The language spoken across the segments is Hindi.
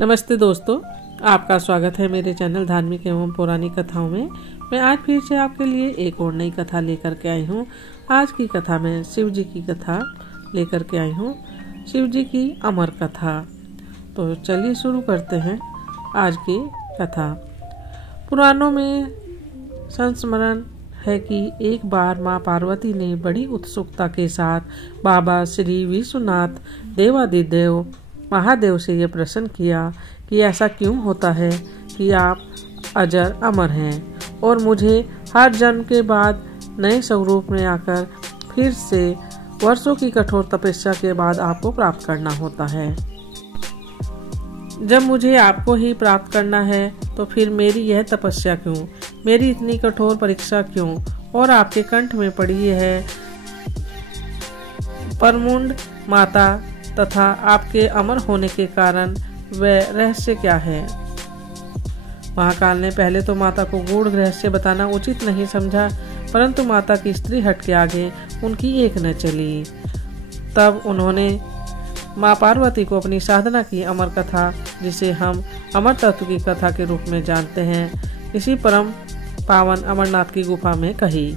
नमस्ते दोस्तों, आपका स्वागत है मेरे चैनल धार्मिक एवं पौराणिक कथाओं में। मैं आज फिर से आपके लिए एक और नई कथा लेकर के आई हूँ। आज की कथा में शिव जी की कथा लेकर के आई हूँ, शिव जी की अमर कथा। तो चलिए शुरू करते हैं आज की कथा। पुराणों में संस्मरण है कि एक बार माँ पार्वती ने बड़ी उत्सुकता के साथ बाबा श्री विश्वनाथ देवादिदेव महादेव से ये प्रश्न किया कि ऐसा क्यों होता है कि आप अजर अमर हैं और मुझे हर जन्म के बाद नए स्वरूप में आकर फिर से वर्षों की कठोर तपस्या के बाद आपको प्राप्त करना होता है। जब मुझे आपको ही प्राप्त करना है तो फिर मेरी यह तपस्या क्यों, मेरी इतनी कठोर परीक्षा क्यों, और आपके कंठ में पड़ी है परमुंड माता तथा आपके अमर होने के कारण वह रहस्य क्या है। महाकाल ने पहले तो माता को गूढ़ रहस्य बताना उचित नहीं समझा, परंतु माता की स्त्री हट के आगे उनकी एक न चली। तब उन्होंने माँ पार्वती को अपनी साधना की अमर कथा, जिसे हम अमर तत्व की कथा के रूप में जानते हैं, इसी परम पावन अमरनाथ की गुफा में कही।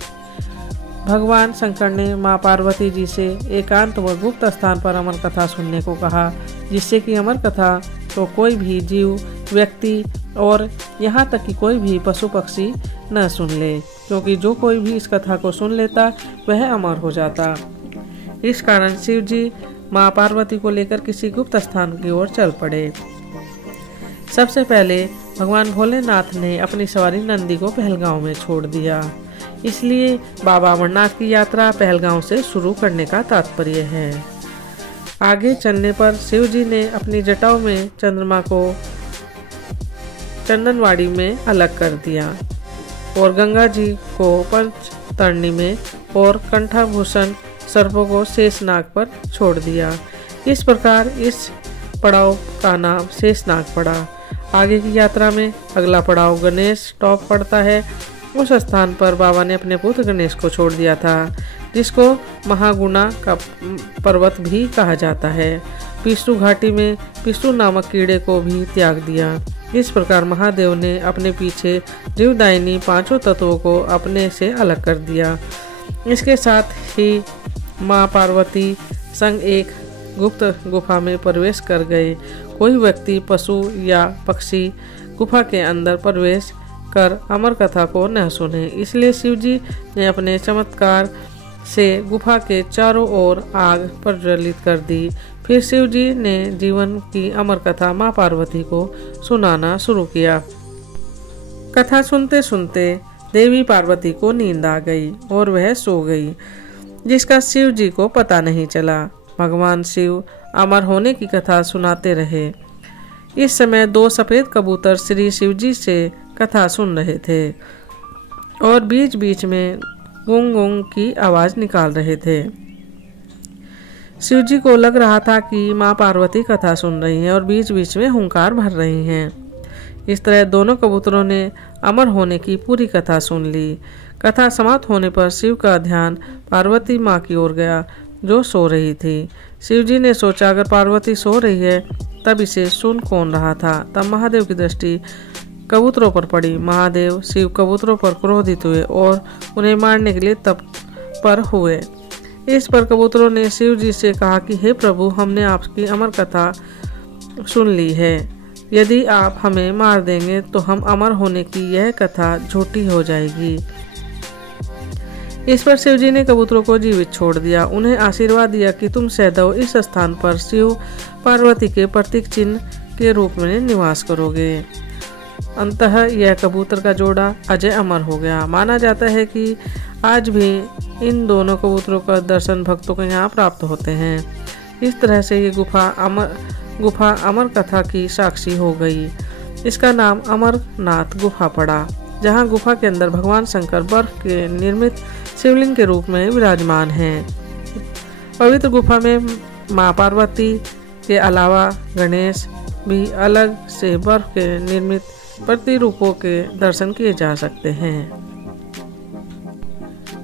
भगवान शंकर ने माँ पार्वती जी से एकांत व गुप्त स्थान पर अमर कथा सुनने को कहा, जिससे कि अमर कथा तो कोई भी जीव, व्यक्ति और यहाँ तक कि कोई भी पशु पक्षी न सुन ले, क्योंकि जो कोई भी इस कथा को सुन लेता वह अमर हो जाता। इस कारण शिव जी माँ पार्वती को लेकर किसी गुप्त स्थान की ओर चल पड़े। सबसे पहले भगवान भोलेनाथ ने अपनी सवारी नंदी को पहलगांव में छोड़ दिया। इसलिए बाबा अमरनाथ की यात्रा पहलगांव से शुरू करने का तात्पर्य है। आगे चलने पर शिव जी ने अपनी जटाओं में चंद्रमा को चंदनवाड़ी में अलग कर दिया और गंगा जी को पंचतरणी में और कंठाभूषण सर्पों को शेषनाग पर छोड़ दिया। इस प्रकार इस पड़ाव का नाम शेषनाग पड़ा। आगे की यात्रा में अगला पड़ाव गणेश टॉप पड़ता है। उस स्थान पर बाबा ने अपने पुत्र गणेश को छोड़ दिया था, जिसको महागुणा का पर्वत भी कहा जाता है। पिस्सू घाटी में पिस्सू नामक कीड़े को भी त्याग दिया। इस प्रकार महादेव ने अपने पीछे जीवदायिनी पांचों तत्वों को अपने से अलग कर दिया। इसके साथ ही माँ पार्वती संग एक गुप्त गुफा में प्रवेश कर गए। कोई व्यक्ति, पशु या पक्षी गुफा के अंदर प्रवेश कर अमर कथा को न सुने, इसलिए शिव जी ने अपने चमत्कार से गुफा के चारों ओर आग प्रज्वलित कर दी। फिर शिव जी ने जीवन की अमर कथा माँ पार्वती को सुनाना शुरू किया। कथा सुनते सुनते देवी पार्वती को नींद आ गई और वह सो गई, जिसका शिव जी को पता नहीं चला। भगवान शिव अमर होने की कथा सुनाते रहे। इस समय दो सफेद कबूतर श्री शिव जी से कथा सुन रहे थे और बीच बीच में गुंग गुंग की आवाज निकाल रहे थे। शिव जी को लग रहा था कि माँ पार्वती कथा सुन रही हैं और बीच बीच में हुंकार भर रही हैं। इस तरह दोनों कबूतरों ने अमर होने की पूरी कथा सुन ली। कथा समाप्त होने पर शिव का ध्यान पार्वती माँ की ओर गया, जो सो रही थी। शिव जी ने सोचा, अगर पार्वती सो रही है तब इसे सुन कौन रहा था। तब महादेव की दृष्टि कबूतरों पर पड़ी। महादेव शिव कबूतरों पर क्रोधित हुए और उन्हें मारने के लिए तत्पर हुए। इस पर कबूतरों ने शिव जी से कहा कि हे प्रभु, हमने आपकी अमर कथा सुन ली है। यदि आप हमें मार देंगे तो हम अमर होने की यह कथा झूठी हो जाएगी। इस पर शिव जी ने कबूतरों को जीवित छोड़ दिया। उन्हें आशीर्वाद दिया कि तुम सदैव इस स्थान पर शिव पार्वती के प्रतीक चिन्ह के रूप में निवास करोगे। अंततः यह कबूतर का जोड़ा अजय अमर हो गया। माना जाता है कि आज भी इन दोनों कबूतरों का दर्शन भक्तों को यहाँ प्राप्त होते हैं। इस तरह से ये गुफा अमर कथा की साक्षी हो गई। इसका नाम अमरनाथ गुफा पड़ा, जहाँ गुफा के अंदर भगवान शंकर बर्फ के निर्मित शिवलिंग के रूप में विराजमान हैं। पवित्र गुफा में माँ पार्वती के अलावा गणेश भी अलग से बर्फ के निर्मित प्रतिरूपों के दर्शन किए जा सकते हैं।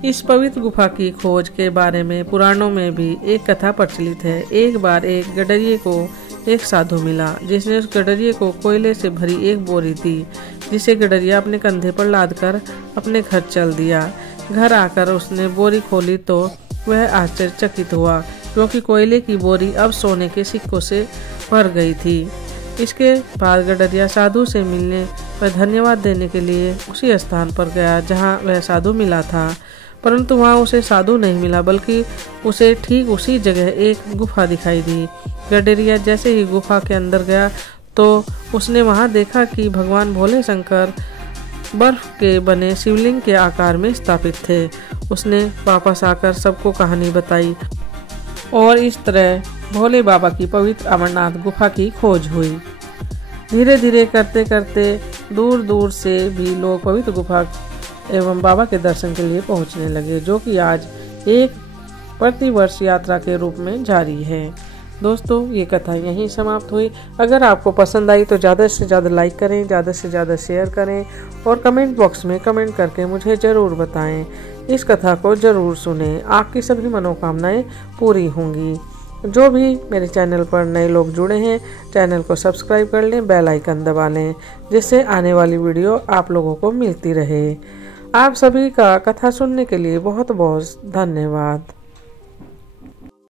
इस पवित्र गुफा की खोज के बारे में पुराणों में भी एक कथा प्रचलित है। एक बार एक गडरिये को एक साधु मिला जिसने उस गडरिये को कोयले से भरी एक बोरी दी, जिसे गडरिया अपने कंधे पर लादकर अपने घर चल दिया। घर आकर उसने बोरी खोली तो वह आश्चर्यचकित हुआ, क्योंकि कोयले की बोरी अब सोने के सिक्कों से भर गई थी। इसके बाद गडरिया साधु से मिलने व धन्यवाद देने के लिए उसी स्थान पर गया जहाँ वह साधु मिला था, परंतु वहाँ उसे साधु नहीं मिला, बल्कि उसे ठीक उसी जगह एक गुफा दिखाई दी। गडरिया जैसे ही गुफा के अंदर गया तो उसने वहाँ देखा कि भगवान भोले शंकर बर्फ के बने शिवलिंग के आकार में स्थापित थे। उसने वापस आकर सबको कहानी बताई और इस तरह भोले बाबा की पवित्र अमरनाथ गुफा की खोज हुई। धीरे धीरे करते करते दूर दूर से भी लोग पवित्र गुफा एवं बाबा के दर्शन के लिए पहुंचने लगे, जो कि आज एक प्रतिवर्ष यात्रा के रूप में जारी है। दोस्तों, ये कथा यहीं समाप्त हुई। अगर आपको पसंद आई तो ज़्यादा से ज़्यादा लाइक करें, ज़्यादा से ज़्यादा शेयर करें और कमेंट बॉक्स में कमेंट करके मुझे ज़रूर बताएं। इस कथा को ज़रूर सुनें, आपकी सभी मनोकामनाएं पूरी होंगी। जो भी मेरे चैनल पर नए लोग जुड़े हैं, चैनल को सब्सक्राइब कर लें, बेल आइकन दबा लें, जिससे आने वाली वीडियो आप लोगों को मिलती रहे। आप सभी का कथा सुनने के लिए बहुत बहुत धन्यवाद।